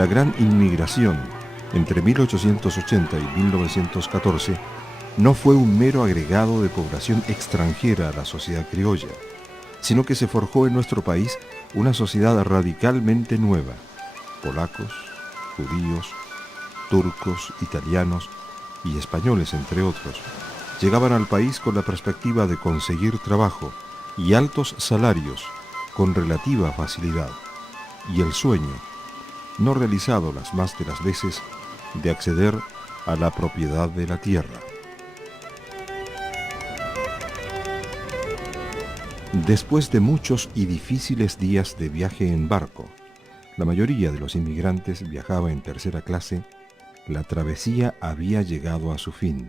La gran inmigración entre 1880 y 1914 no fue un mero agregado de población extranjera a la sociedad criolla, sino que se forjó en nuestro país una sociedad radicalmente nueva. Polacos, judíos, turcos, italianos y españoles, entre otros, llegaban al país con la perspectiva de conseguir trabajo y altos salarios con relativa facilidad, y el sueño, no realizado las más de las veces, de acceder a la propiedad de la tierra. Después de muchos y difíciles días de viaje en barco, la mayoría de los inmigrantes viajaba en tercera clase, la travesía había llegado a su fin.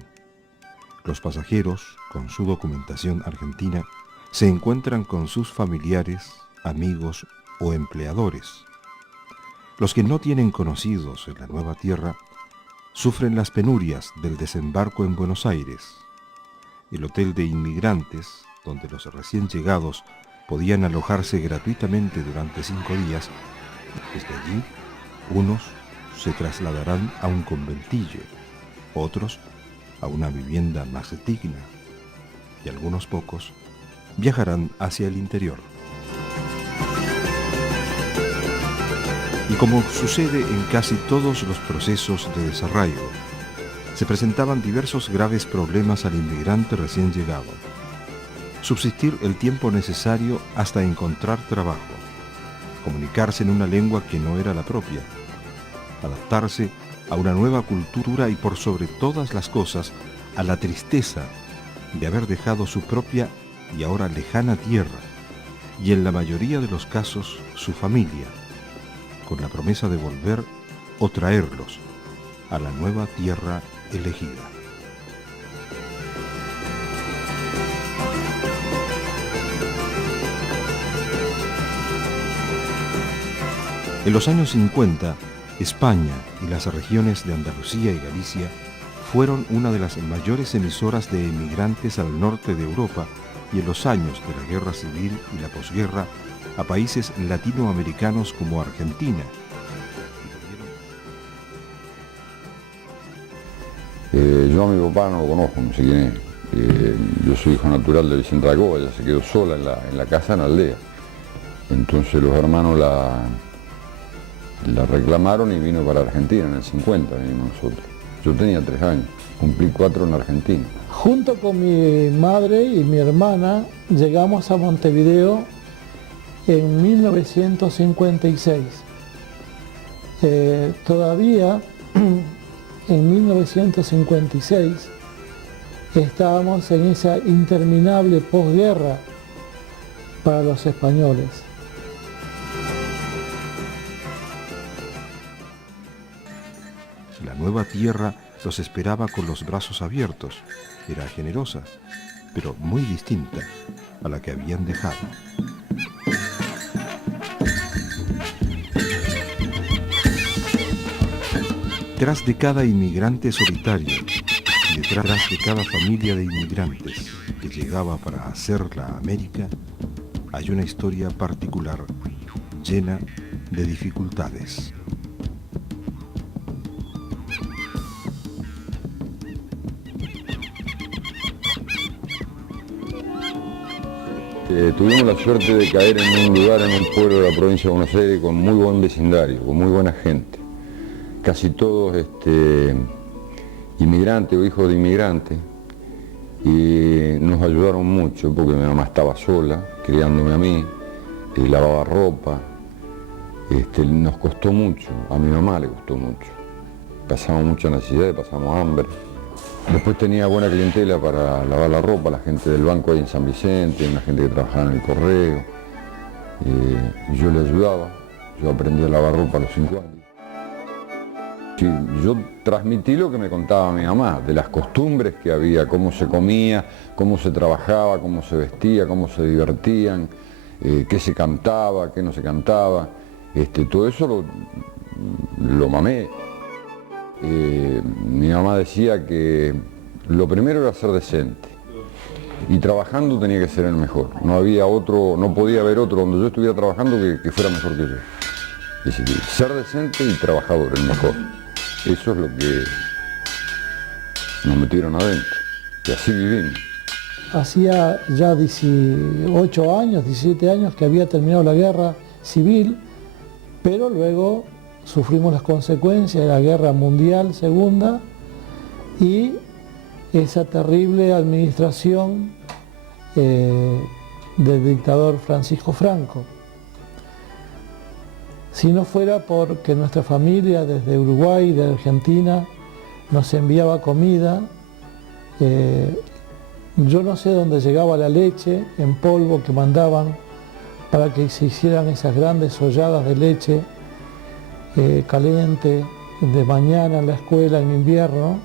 Los pasajeros, con su documentación argentina, se encuentran con sus familiares, amigos o empleadores. Los que no tienen conocidos en la nueva tierra sufren las penurias del desembarco en Buenos Aires. El hotel de inmigrantes, donde los recién llegados podían alojarse gratuitamente durante 5 días, desde allí, unos se trasladarán a un conventillo, otros a una vivienda más digna, y algunos pocos viajarán hacia el interior. Y como sucede en casi todos los procesos de desarraigo, se presentaban diversos graves problemas al inmigrante recién llegado. Subsistir el tiempo necesario hasta encontrar trabajo, comunicarse en una lengua que no era la propia, adaptarse a una nueva cultura y por sobre todas las cosas a la tristeza de haber dejado su propia y ahora lejana tierra y en la mayoría de los casos su familia, con la promesa de volver o traerlos a la nueva tierra elegida. En los años 50, España y las regiones de Andalucía y Galicia fueron una de las mayores emisoras de emigrantes al norte de Europa y en los años de la Guerra Civil y la posguerra a países latinoamericanos como Argentina. Yo a mi papá no lo conozco, no sé quién es. Yo soy hijo natural de Vicente Racoba, ella se quedó sola en la casa, en la aldea. Entonces los hermanos la reclamaron y vino para Argentina en el 50, vinimos nosotros. Yo tenía 3 años, cumplí 4 en Argentina. Junto con mi madre y mi hermana llegamos a Montevideo en 1956. Todavía en 1956 estábamos en esa interminable posguerra para los españoles. La nueva tierra los esperaba con los brazos abiertos. Era generosa, pero muy distinta a la que habían dejado. Detrás de cada inmigrante solitario, detrás de cada familia de inmigrantes que llegaba para hacer la América, hay una historia particular, llena de dificultades. Tuvimos la suerte de caer en un lugar, en un pueblo de la provincia de Buenos Aires con muy buen vecindario, con muy buena gente. Casi todos inmigrantes o hijos de inmigrantes, y nos ayudaron mucho porque mi mamá estaba sola, criándome a mí, lavaba ropa. Nos costó mucho, a mi mamá le costó mucho. Pasamos mucha necesidad, pasamos hambre. Después tenía buena clientela para lavar la ropa, la gente del banco ahí en San Vicente, una gente que trabajaba en el correo. Yo le ayudaba, yo aprendí a lavar ropa a los 5 años. Sí, yo transmití lo que me contaba mi mamá, de las costumbres que había, cómo se comía, cómo se trabajaba, cómo se vestía, cómo se divertían, qué se cantaba, qué no se cantaba. Todo eso lo mamé. Mi mamá decía que lo primero era ser decente y trabajando tenía que ser el mejor. No había otro, no podía haber otro donde yo estuviera trabajando que fuera mejor que yo. Es decir, ser decente y trabajador, el mejor. Eso es lo que nos metieron adentro, y así vivimos. Hacía ya 18 años, 17 años que había terminado la guerra civil, pero luego sufrimos las consecuencias de la guerra mundial segunda y esa terrible administración del dictador Francisco Franco. Si no fuera porque nuestra familia desde Uruguay, de Argentina, nos enviaba comida, yo no sé dónde llegaba la leche en polvo que mandaban para que se hicieran esas grandes olladas de leche caliente de mañana en la escuela en invierno.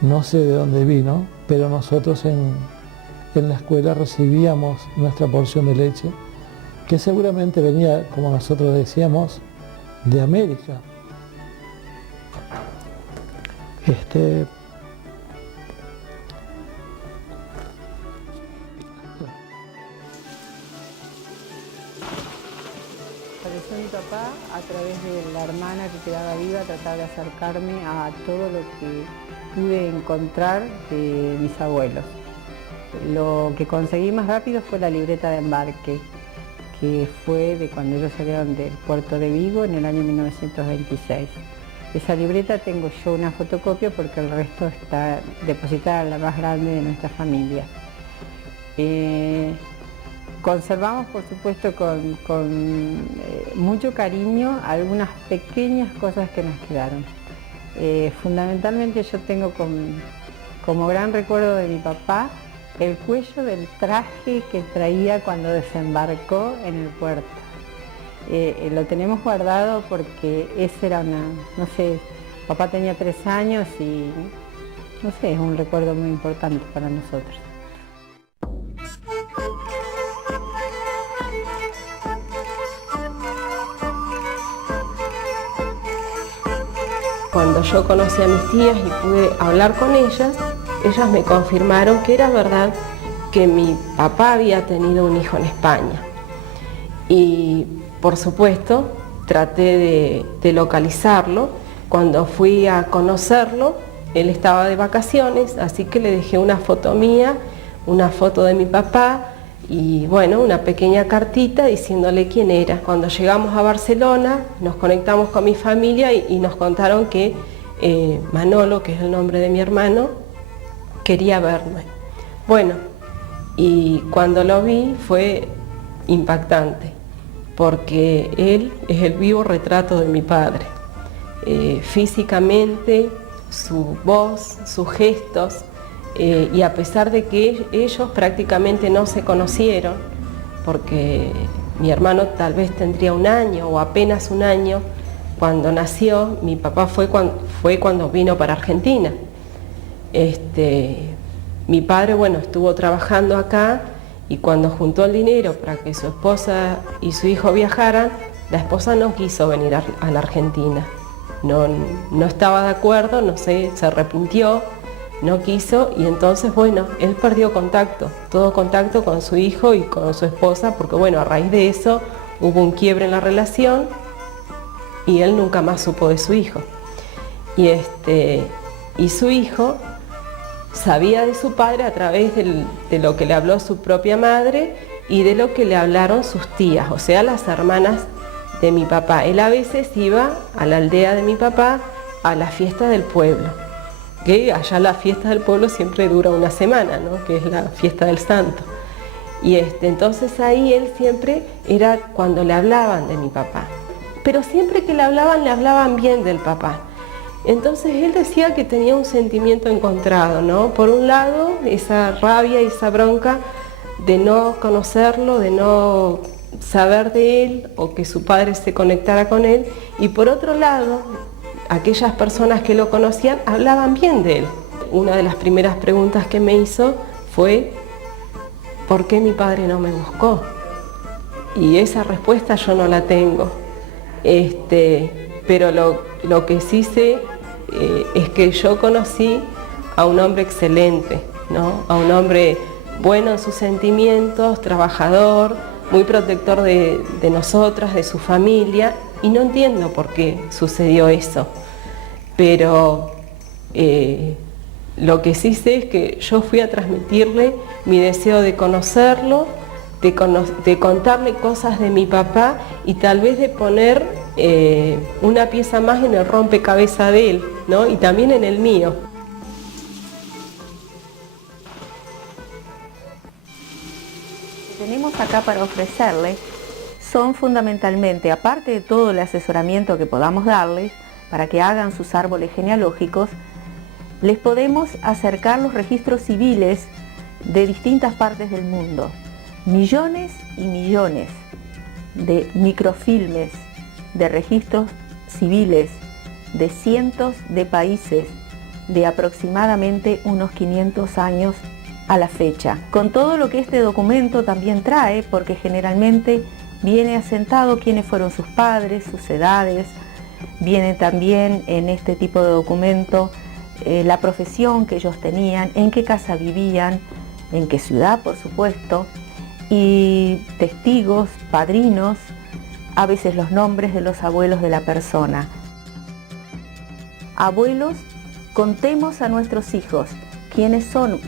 No sé de dónde vino, pero nosotros en la escuela recibíamos nuestra porción de leche, que seguramente venía, como nosotros decíamos, de América. Falleció mi papá a través de la hermana que quedaba viva, tratar de acercarme a todo lo que pude encontrar de mis abuelos. Lo que conseguí más rápido fue la libreta de embarque, que fue de cuando ellos salieron del puerto de Vigo en el año 1926. Esa libreta tengo yo una fotocopia porque el resto está depositada en la más grande de nuestra familia. Conservamos, por supuesto, con mucho cariño algunas pequeñas cosas que nos quedaron. Fundamentalmente yo tengo como gran recuerdo de mi papá el cuello del traje que traía cuando desembarcó en el puerto. Lo tenemos guardado porque esa era no sé, papá tenía 3 años y no sé, es un recuerdo muy importante para nosotros. Cuando yo conocí a mis tías y pude hablar con ellas me confirmaron que era verdad que mi papá había tenido un hijo en España. Y por supuesto traté de localizarlo. Cuando fui a conocerlo, él estaba de vacaciones, así que le dejé una foto mía, una foto de mi papá y bueno, una pequeña cartita diciéndole quién era. Cuando llegamos a Barcelona, nos conectamos con mi familia y nos contaron que Manolo, que es el nombre de mi hermano, quería verme. Bueno, y cuando lo vi fue impactante, porque él es el vivo retrato de mi padre. Físicamente, su voz, sus gestos, y a pesar de que ellos prácticamente no se conocieron, porque mi hermano tal vez tendría 1 año o apenas 1 año cuando nació, mi papá fue cuando vino para Argentina. Mi padre, bueno, estuvo trabajando acá y cuando juntó el dinero para que su esposa y su hijo viajaran, la esposa no quiso venir a la Argentina. No estaba de acuerdo, no sé, se arrepintió, no quiso y entonces, bueno, él perdió todo contacto con su hijo y con su esposa, porque bueno, a raíz de eso hubo un quiebre en la relación y él nunca más supo de su hijo. Y su hijo sabía de su padre a través de lo que le habló su propia madre y de lo que le hablaron sus tías, o sea, las hermanas de mi papá. Él a veces iba a la aldea de mi papá a la fiesta del pueblo, que allá la fiesta del pueblo siempre dura 1 semana, ¿no? Que es la fiesta del santo. Y entonces ahí él siempre era cuando le hablaban de mi papá, pero siempre que le hablaban bien del papá. Entonces él decía que tenía un sentimiento encontrado, ¿no? Por un lado, esa rabia y esa bronca de no conocerlo, de no saber de él o que su padre se conectara con él, y por otro lado, aquellas personas que lo conocían hablaban bien de él. Una de las primeras preguntas que me hizo fue ¿por qué mi padre no me buscó? Y esa respuesta yo no la tengo. Pero lo que sí sé es que yo conocí a un hombre excelente, ¿no? A un hombre bueno en sus sentimientos, trabajador, muy protector de nosotras, de su familia, y no entiendo por qué sucedió eso. Pero lo que sí sé es que yo fui a transmitirle mi deseo de conocerlo, de contarle cosas de mi papá y tal vez de poner una pieza más en el rompecabezas de él, ¿no? Y también en el mío. Lo que tenemos acá para ofrecerle son fundamentalmente, aparte de todo el asesoramiento que podamos darles para que hagan sus árboles genealógicos, les podemos acercar los registros civiles de distintas partes del mundo. Millones y millones de microfilmes de registros civiles de cientos de países de aproximadamente unos 500 años a la fecha. Con todo lo que este documento también trae, porque generalmente viene asentado quiénes fueron sus padres, sus edades, viene también en este tipo de documento la profesión que ellos tenían, en qué casa vivían, en qué ciudad, por supuesto, y testigos, padrinos, a veces los nombres de los abuelos de la persona. Abuelos, contemos a nuestros hijos quiénes somos,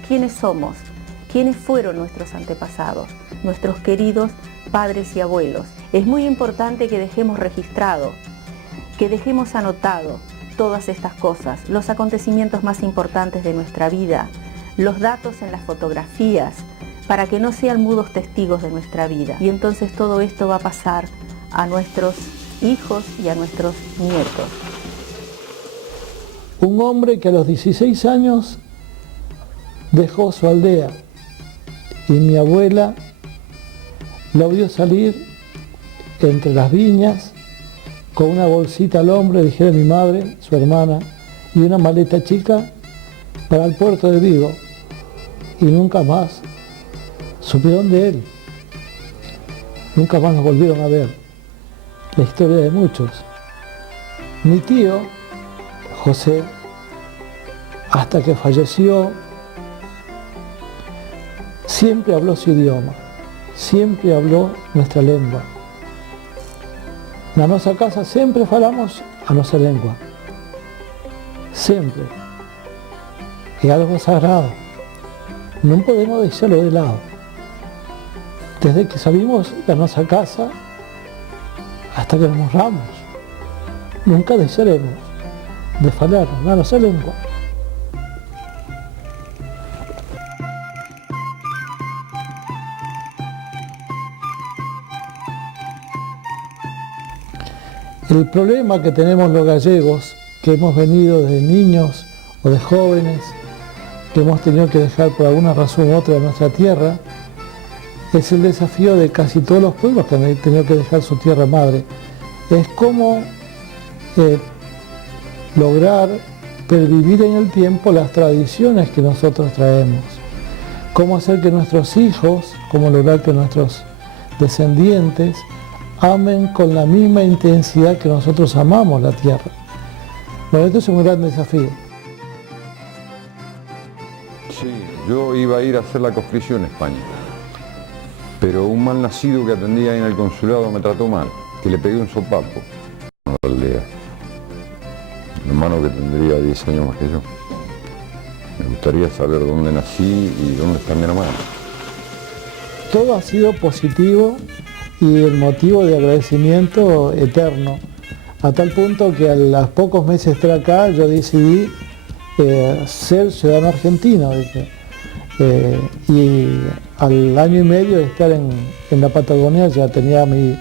quiénes fueron nuestros antepasados, nuestros queridos padres y abuelos. Es muy importante que dejemos registrado, que dejemos anotado todas estas cosas, los acontecimientos más importantes de nuestra vida, los datos en las fotografías, para que no sean mudos testigos de nuestra vida. Y entonces todo esto va a pasar a nuestros hijos y a nuestros nietos. Un hombre que a los 16 años dejó su aldea y mi abuela lo vio salir entre las viñas con una bolsita al hombro, dijera mi madre, su hermana, y una maleta chica para el puerto de Vigo. Y nunca más supieron de él. Nunca más nos volvieron a ver. La historia de muchos. Mi tío, José, hasta que falleció, siempre habló su idioma, siempre habló nuestra lengua. Na nossa casa sempre falamos a nossa língua. Sempre. É algo sagrado. Não podemos deixá-lo de lado. Desde que salimos da nossa casa hasta que nos morramos, nunca deixaremos de falar na nossa língua. El problema que tenemos los gallegos, que hemos venido desde niños o de jóvenes, que hemos tenido que dejar por alguna razón u otra de nuestra tierra, es el desafío de casi todos los pueblos que han tenido que dejar su tierra madre. Es cómo lograr pervivir en el tiempo las tradiciones que nosotros traemos. Cómo hacer que nuestros hijos, cómo lograr que nuestros descendientes amen con la misma intensidad que nosotros amamos la tierra. Bueno, esto es un gran desafío. Sí, yo iba a ir a hacer la conscripción en España, pero un mal nacido que atendía ahí en el consulado me trató mal, que le pegué un sopapo a la aldea. Mi hermano que tendría 10 años más que yo. Me gustaría saber dónde nací y dónde está mi hermano. Todo ha sido positivo y el motivo de agradecimiento eterno, a tal punto que a los pocos meses de estar acá yo decidí ser ciudadano argentino, y al año y medio de estar en la Patagonia ya tenía mi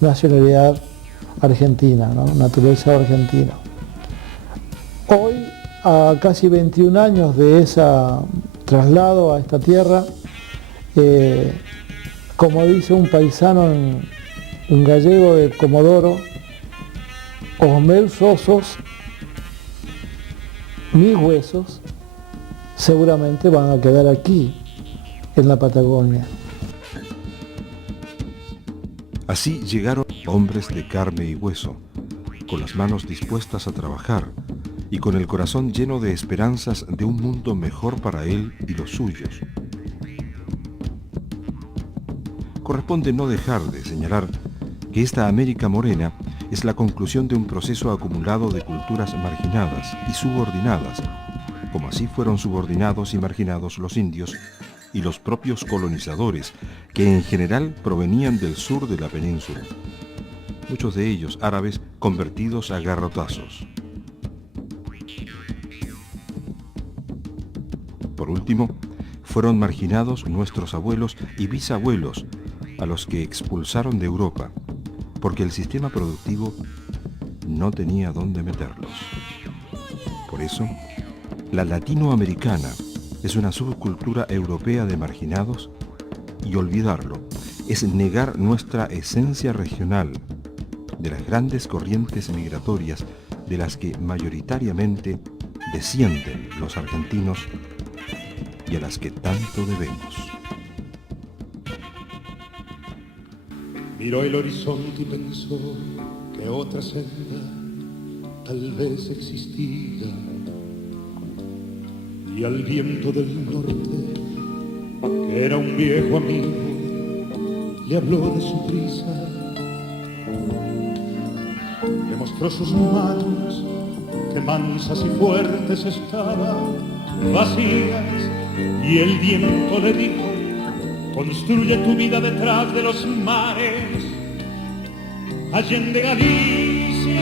nacionalidad argentina, ¿no? Naturalizado argentino. Hoy, a casi 21 años de ese traslado a esta tierra, como dice un paisano, un gallego de Comodoro, os meus osos, mis huesos, seguramente van a quedar aquí, en la Patagonia. Así llegaron hombres de carne y hueso, con las manos dispuestas a trabajar y con el corazón lleno de esperanzas de un mundo mejor para él y los suyos. Corresponde no dejar de señalar que esta América morena es la conclusión de un proceso acumulado de culturas marginadas y subordinadas, como así fueron subordinados y marginados los indios y los propios colonizadores, que en general provenían del sur de la península, muchos de ellos árabes convertidos a garrotazos. Por último, fueron marginados nuestros abuelos y bisabuelos, a los que expulsaron de Europa, porque el sistema productivo no tenía dónde meterlos. Por eso, la latinoamericana es una subcultura europea de marginados, y olvidarlo es negar nuestra esencia regional, de las grandes corrientes migratorias de las que mayoritariamente descienden los argentinos y a las que tanto debemos. Miró el horizonte y pensó que otra senda tal vez existía, y al viento del norte, que era un viejo amigo, le habló de su prisa, le mostró sus manos que mansas y fuertes estaban, vacías, y el viento le dijo: construye tu vida detrás de los mares, allende Galicia.